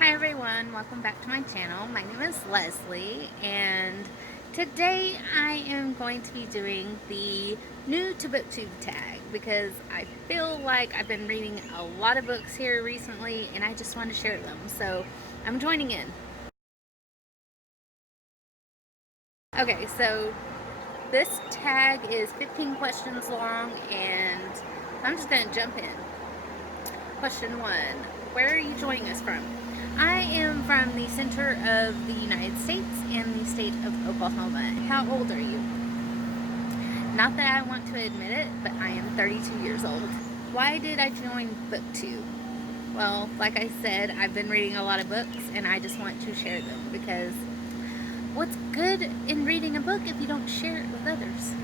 Hi everyone, welcome back to my channel. My name is Leslie and today I am going to be doing the new to Booktube tag because I feel like I've been reading a lot of books here recently and I just want to share them, so I'm joining in. Okay, so this tag is 15 questions long and I'm just going to jump in. Question 1. Where are you joining us from? I am from the center of the United States and the state of Oklahoma. How old are you? Not that I want to admit it, but I am 32 years old. Why did I join Booktube? Well, like I said, I've been reading a lot of books and I just want to share them because what's good in reading a book if you don't share it with others?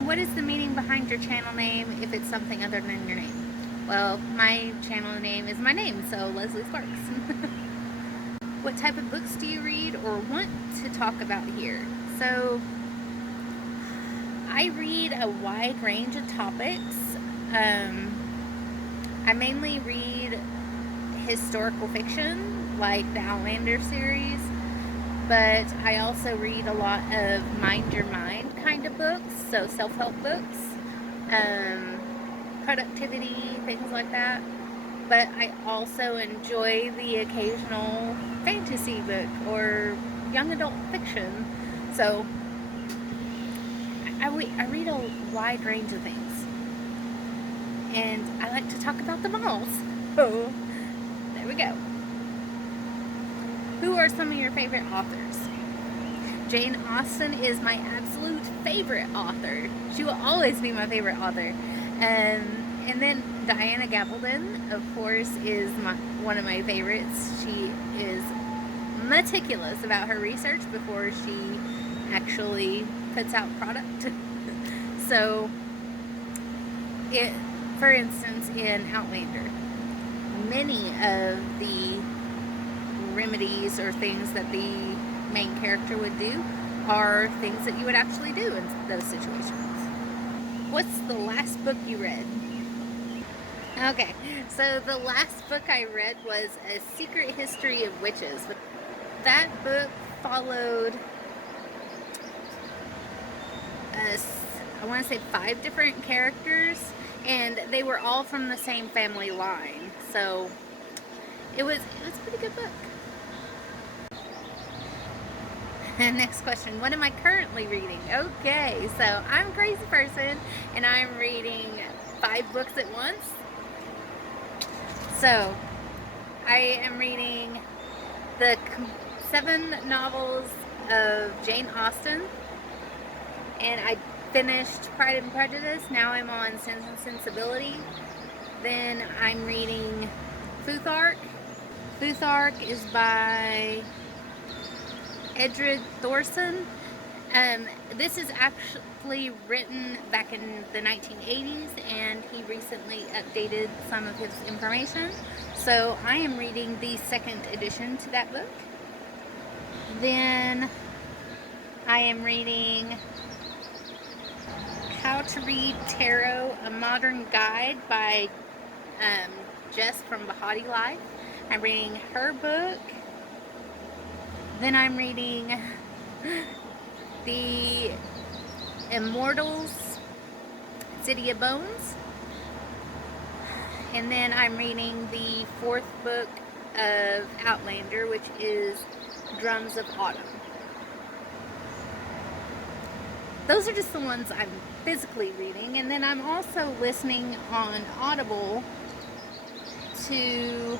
What is the meaning behind your channel name if it's something other than your name? Well, my channel name is my name, so Leslie Sparks. What type of books do you read or want to talk about here? So, I read a wide range of topics. I mainly read historical fiction, like the Outlander series, but I also read a lot of mind your mind kind of books, so self-help books, productivity, things like that. But I also enjoy the occasional fantasy book or young adult fiction. So I read a wide range of things. And I like to talk about them all. So there we go. Who are some of your favorite authors? Jane Austen is my absolute favorite author. She will always be my favorite author. And then Diana Gabaldon, of course, is one of my favorites. She is meticulous about her research before she actually puts out product. So, for instance, in Outlander, many of the remedies or things that the main character would do are things that you would actually do in those situations. What's the last book you read? Okay, so the last book I read was A Secret History of Witches. That book followed I want to say 5 different characters, and they were all from the same family line. So it was a pretty good book. Next question, what am I currently reading? Okay, so I'm a crazy person and I'm reading 5 books at once. So I am reading the 7 novels of Jane Austen, and I finished Pride and Prejudice. Now I'm on Sense and Sensibility. Then I'm reading Futhark. Futhark is by Edred Thorson. This is actually written back in the 1980s, and he recently updated some of his information. So I am reading the 2nd edition to that book. Then I am reading How to Read Tarot, a Modern Guide by Jess from Bahati Life. I'm reading her book. Then I'm reading The Immortals, City of Bones. And then I'm reading the 4th book of Outlander, which is Drums of Autumn. Those are just the ones I'm physically reading. And then I'm also listening on Audible to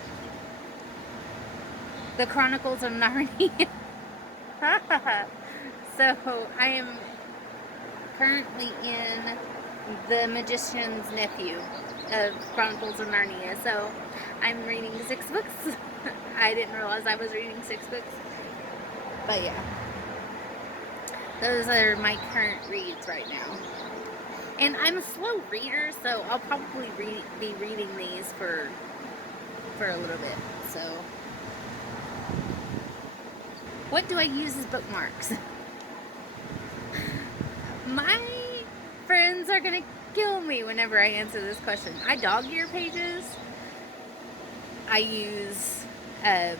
The Chronicles of Narnia. So I am currently in The Magician's Nephew of Chronicles of Narnia. So I'm reading 6 books. I didn't realize I was reading 6 books. But yeah. Those are my current reads right now. And I'm a slow reader, so I'll probably be reading these for a little bit. So, what do I use as bookmarks? My friends are gonna kill me whenever I answer this question. I dog ear pages. I use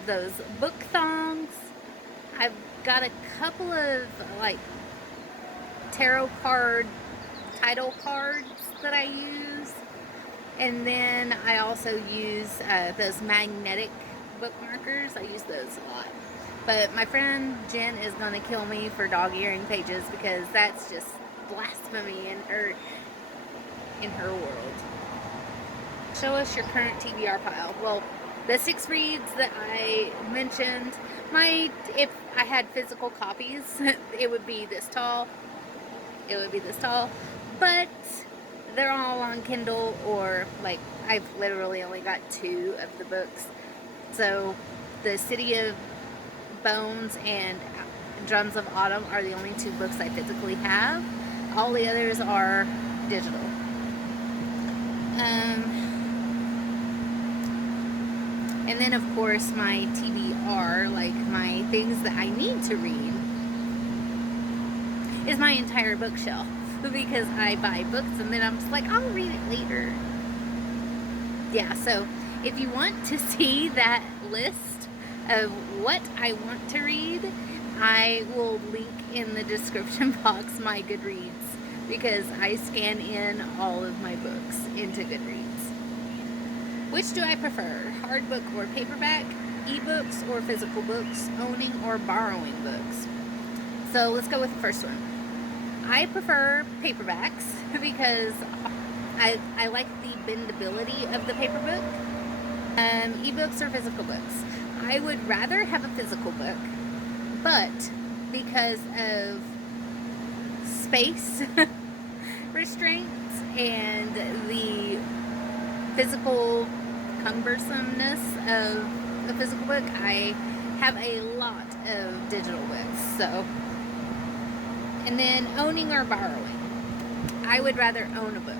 those book thongs. I've got a couple of like tarot card title cards that I use. And then I also use those magnetic bookmarkers. I use those a lot. But my friend Jen is going to kill me for dog-earing pages because that's just blasphemy in her world. Show us your current TBR pile. Well, the 6 reads that I mentioned, if I had physical copies, it would be this tall. It would be this tall. But they're all on Kindle, or like I've literally only got 2 of the books. So the City of Bones and Drums of Autumn are the only 2 books I physically have. All the others are digital. And then of course my TBR, like my things that I need to read, is my entire bookshelf. Because I buy books and then I'm just like, I'll read it later. Yeah, so if you want to see that list of what I want to read, I will link in the description box my Goodreads, because I scan in all of my books into Goodreads. Which do I prefer? Hardbook or paperback? Ebooks or physical books? Owning or borrowing books? So let's go with the first one. I prefer paperbacks because I like the bendability of the paper book. Ebooks or physical books? I would rather have a physical book, but because of space restraints and the physical cumbersomeness of a physical book, I have a lot of digital books. So, and then owning or borrowing, I would rather own a book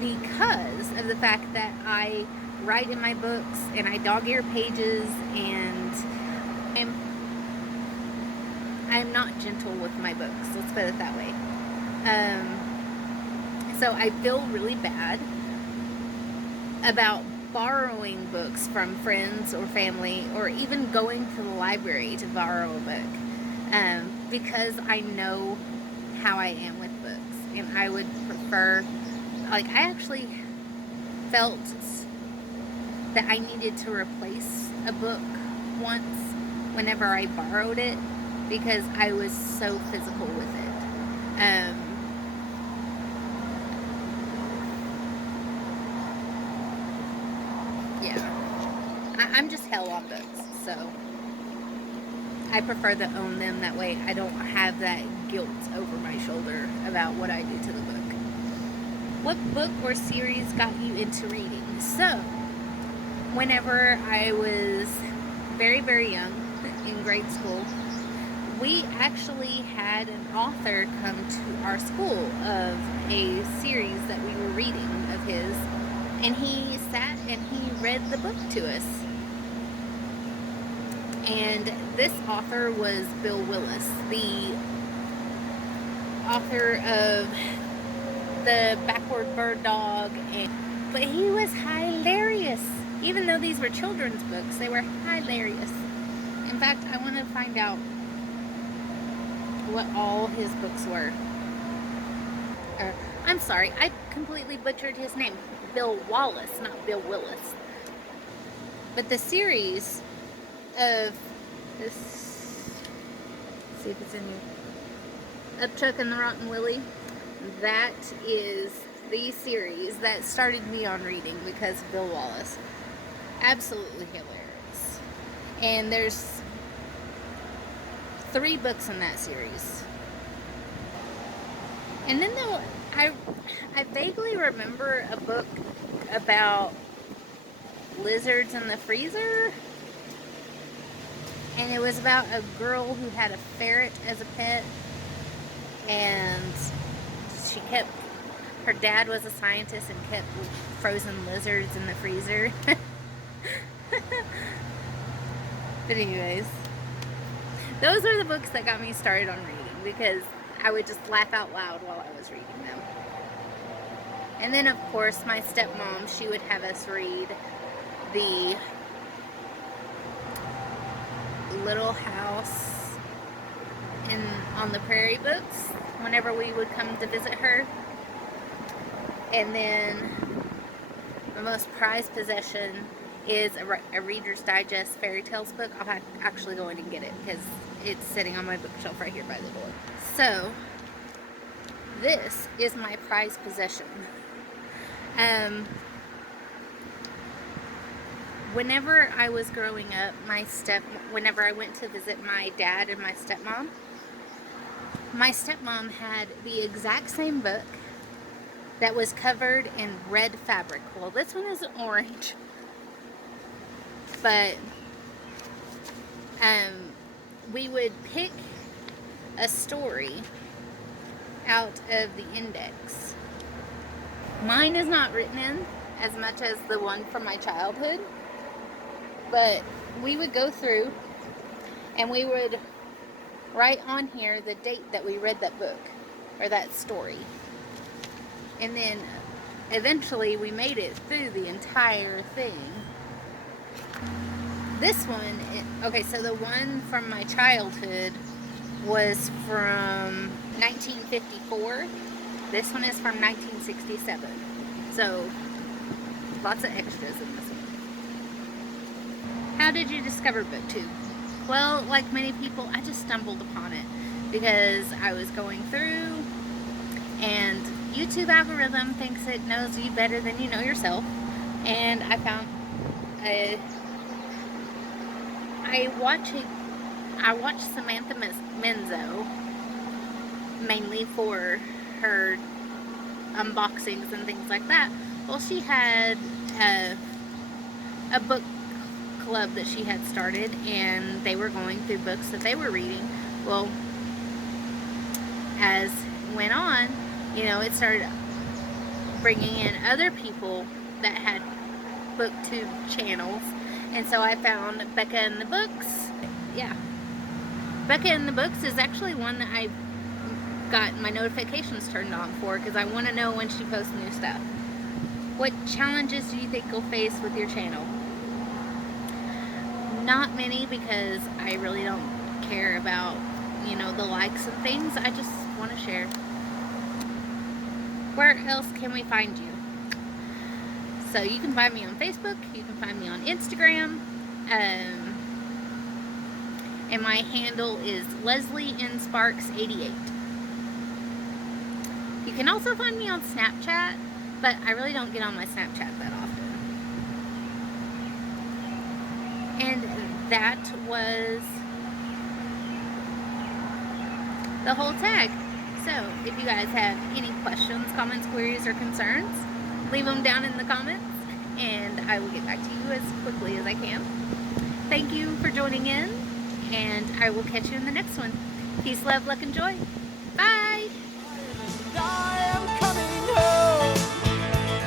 because of the fact that I write in my books and I dog-ear pages, and I'm not gentle with my books, let's put it that way. So I feel really bad about borrowing books from friends or family, or even going to the library to borrow a book, because I know how I am with books, and I would prefer, like, I actually felt that I needed to replace a book once whenever I borrowed it, because I was so physical with it. I'm just hell on books, so I prefer to own them. That way I don't have that guilt over my shoulder about what I do to the book. What book or series got you into reading? So, whenever I was very, very young, in grade school, we actually had an author come to our school of a series that we were reading of his, and he sat and he read the book to us. And this author was Bill Willis, the author of The Backward Bird Dog, but he was hilarious. Even though these were children's books, they were hilarious. In fact, I want to find out what all his books were. I'm sorry, I completely butchered his name. Bill Wallace, not Bill Willis. But the series of this, see if it's in here, Upchuck and the Rotten Willie, that is the series that started me on reading because of Bill Wallace. Absolutely hilarious. And there's 3 books in that series. And then I vaguely remember a book about lizards in the freezer. And it was about a girl who had a ferret as a pet, and her dad was a scientist and kept frozen lizards in the freezer. But anyways, those are the books that got me started on reading, because I would just laugh out loud while I was reading them. And then of course my stepmom, she would have us read the Little House on the Prairie books whenever we would come to visit her. And then my most prized possession is a Reader's Digest fairy tales book. I'll actually go in and get it because it's sitting on my bookshelf right here by the door. So this is my prized possession. Whenever I was growing up, whenever I went to visit my dad and my stepmom had the exact same book that was covered in red fabric. Well, this one is orange, but we would pick a story out of the index. Mine is not written in as much as the one from my childhood, but we would go through and we would write on here the date that we read that book or that story. And then eventually we made it through the entire thing. This one, okay, so the one from my childhood was from 1954. This one is from 1967. So, lots of extras in this one. How did you discover Booktube? Well, like many people, I just stumbled upon it because I was going through, and YouTube algorithm thinks it knows you better than you know yourself. And I found I watch Samantha Menzo mainly for her unboxings and things like that. Well, she had a book club that she had started, and they were going through books that they were reading. Well, as it went on, you know, it started bringing in other people that had Booktube channels, and so I found Becca and the Books. Yeah, Becca and the Books is actually one that I got my notifications turned on for because I want to know when she posts new stuff. What challenges do you think you'll face with your channel? Not many, because I really don't care about, you know, the likes and things. I just want to share. Where else can we find you? So you can find me on Facebook, you can find me on Instagram, and my handle is LeslieNSparks88. You can also find me on Snapchat, but I really don't get on my Snapchat that often. And that was the whole tag. So, if you guys have any questions, comments, queries, or concerns, leave them down in the comments, and I will get back to you as quickly as I can. Thank you for joining in, and I will catch you in the next one. Peace, love, luck, and joy. Bye! I am coming home.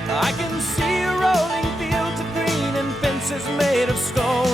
I can see rolling fields of green and fences made of stone.